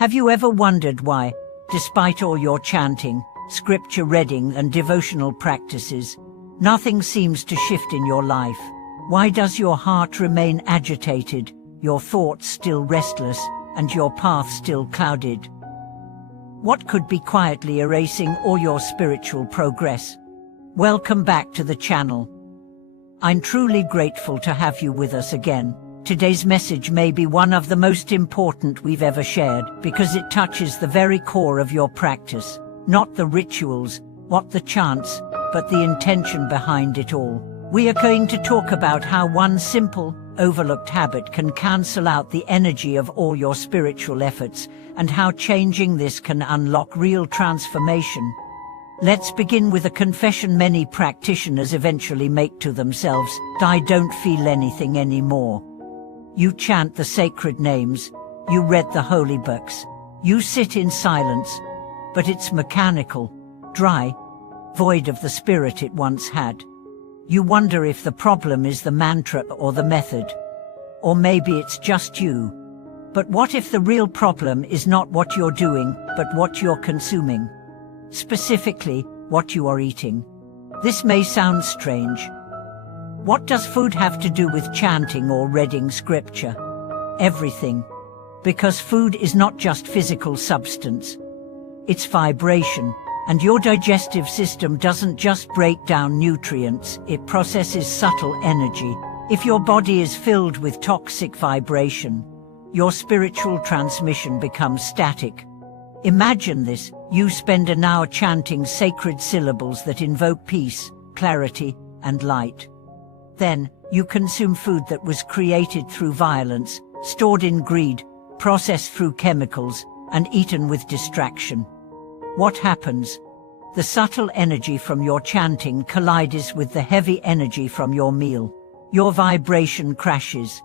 Have you ever wondered why, despite all your chanting, scripture reading and devotional practices, nothing seems to shift in your life? Why does your heart remain agitated, your thoughts still restless, and your path still clouded? What could be quietly erasing all your spiritual progress? Welcome back to the channel. I'm truly grateful to have you with us again. Today's message may be one of the most important we've ever shared because it touches the very core of your practice, not the rituals, what the chants, but the intention behind it all. We are going to talk about how one simple, overlooked habit can cancel out the energy of all your spiritual efforts and how changing this can unlock real transformation. Let's begin with a confession many practitioners eventually make to themselves: I don't feel anything anymore. You chant the sacred names, you read the holy books, you sit in silence, but it's mechanical, dry, void of the spirit it once had. You wonder if the problem is the mantra or the method. Or maybe it's just you. But what if the real problem is not what you're doing, but what you're consuming? Specifically, what you are eating. This may sound strange. What does food have to do with chanting or reading scripture? Everything. Because food is not just physical substance. It's vibration, and your digestive system doesn't just break down nutrients, it processes subtle energy. If your body is filled with toxic vibration, your spiritual transmission becomes static. Imagine this: you spend an hour chanting sacred syllables that invoke peace, clarity, and light. Then, you consume food that was created through violence, stored in greed, processed through chemicals, and eaten with distraction. What happens? The subtle energy from your chanting collides with the heavy energy from your meal. Your vibration crashes.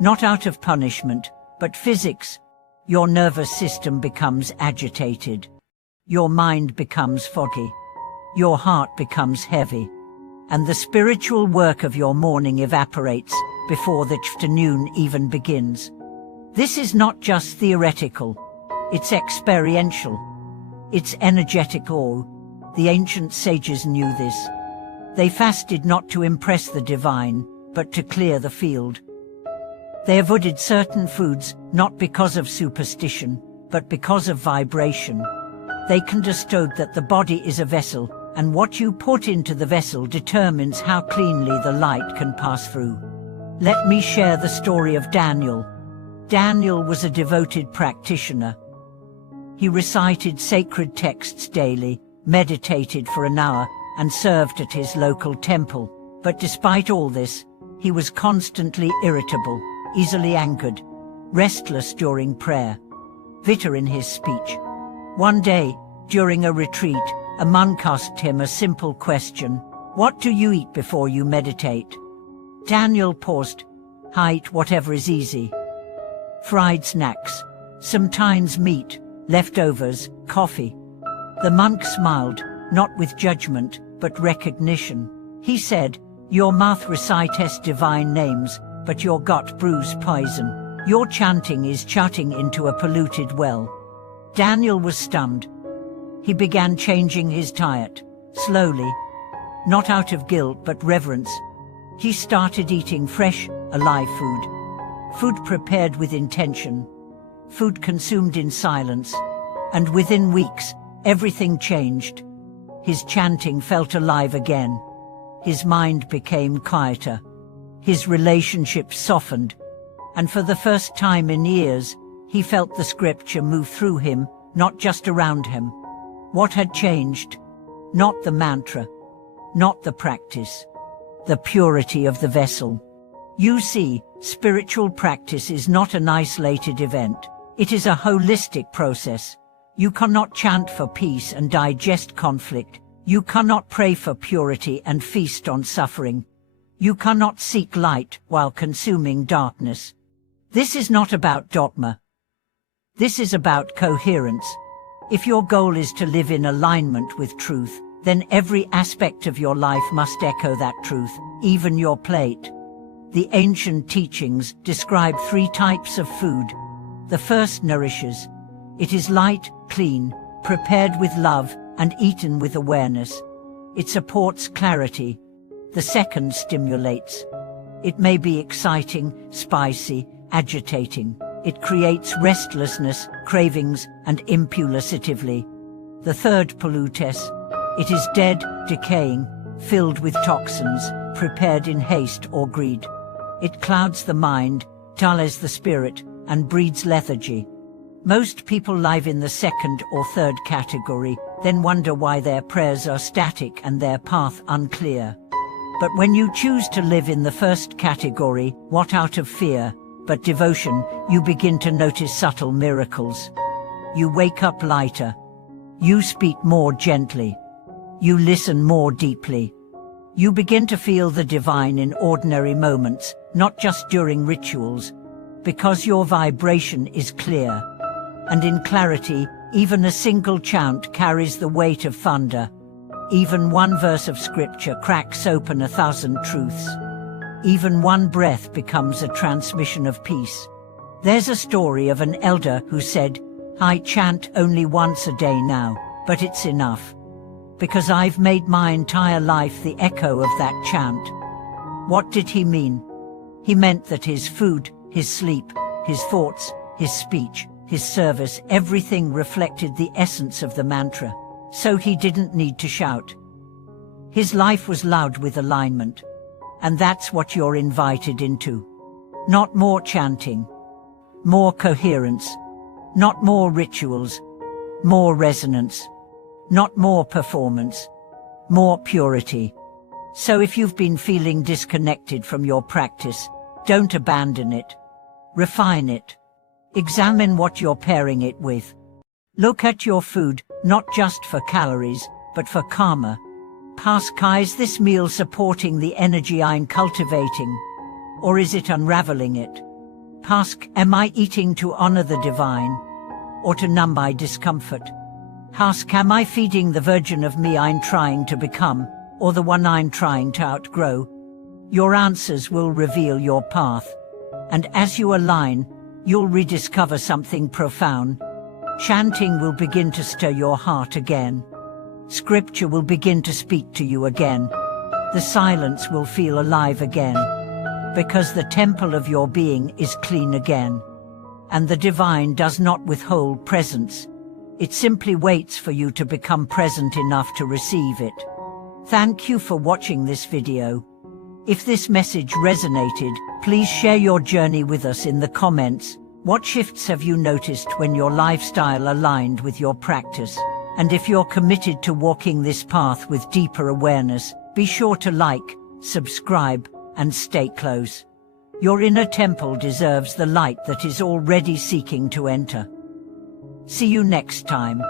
Not out of punishment, but physics. Your nervous system becomes agitated. Your mind becomes foggy. Your heart becomes heavy. And the spiritual work of your morning evaporates before the afternoon even begins. This is not just theoretical. It's experiential. It's energetical. The ancient sages knew this. They fasted not to impress the divine, but to clear the field. They avoided certain foods, not because of superstition, but because of vibration. They understood that the body is a vessel, and what you put into the vessel determines how cleanly the light can pass through. Let me share the story of Daniel. Daniel was a devoted practitioner. He recited sacred texts daily, meditated for an hour, and served at his local temple. But despite all this, he was constantly irritable, easily angered, restless during prayer, bitter in his speech. One day, during a retreat, a monk asked him a simple question: "What do you eat before you meditate?" Daniel paused. "I eat whatever is easy. Fried snacks, sometimes meat, leftovers, coffee." The monk smiled, not with judgment, but recognition. He said, "Your mouth recites divine names, but your gut brews poison. Your chanting is shutting into a polluted well." Daniel was stunned. He began changing his diet, slowly, not out of guilt but reverence. He started eating fresh, alive food. Food prepared with intention. Food consumed in silence. And within weeks, everything changed. His chanting felt alive again. His mind became quieter. His relationships softened. And for the first time in years, he felt the scripture move through him, not just around him. What had changed? Not the mantra, not the practice, the purity of the vessel. You see, spiritual practice is not an isolated event. It is a holistic process. You cannot chant for peace and digest conflict. You cannot pray for purity and feast on suffering. You cannot seek light while consuming darkness. This is not about dogma. This is about coherence. If your goal is to live in alignment with truth, then every aspect of your life must echo that truth, even your plate. The ancient teachings describe 3 types of food. The first nourishes. It is light, clean, prepared with love, and eaten with awareness. It supports clarity. The second stimulates. It may be exciting, spicy, agitating. It creates restlessness, cravings, and impulsivity. The third pollutes. It is dead, decaying, filled with toxins, prepared in haste or greed. It clouds the mind, dulls the spirit, and breeds lethargy. Most people live in the second or third category, then wonder why their prayers are static and their path unclear. But when you choose to live in the first category, what out of fear, but devotion, you begin to notice subtle miracles. You wake up lighter. You speak more gently. You listen more deeply. You begin to feel the divine in ordinary moments, not just during rituals, because your vibration is clear. And in clarity, even a single chant carries the weight of thunder. Even one verse of scripture cracks open 1,000 truths. Even one breath becomes a transmission of peace. There's a story of an elder who said, "I chant only once a day now, but it's enough. Because I've made my entire life the echo of that chant." What did he mean? He meant that his food, his sleep, his thoughts, his speech, his service, everything reflected the essence of the mantra. So he didn't need to shout. His life was loud with alignment. And that's what you're invited into. Not more chanting. More coherence. Not more rituals. More resonance. Not more performance. More purity. So if you've been feeling disconnected from your practice, don't abandon it. Refine it. Examine what you're pairing it with. Look at your food, not just for calories, but for karma. Ask, is this meal supporting the energy I'm cultivating? Or is it unraveling it? Ask, am I eating to honor the divine? Or to numb my discomfort? Ask, am I feeding the version of me I'm trying to become, or the one I'm trying to outgrow? Your answers will reveal your path. And as you align, you'll rediscover something profound. Chanting will begin to stir your heart again. Scripture will begin to speak to you again. The silence will feel alive again. Because the temple of your being is clean again. And the divine does not withhold presence. It simply waits for you to become present enough to receive it. Thank you for watching this video. If this message resonated, please share your journey with us in the comments. What shifts have you noticed when your lifestyle aligned with your practice? And if you're committed to walking this path with deeper awareness, be sure to like, subscribe, and stay close. Your inner temple deserves the light that is already seeking to enter. See you next time.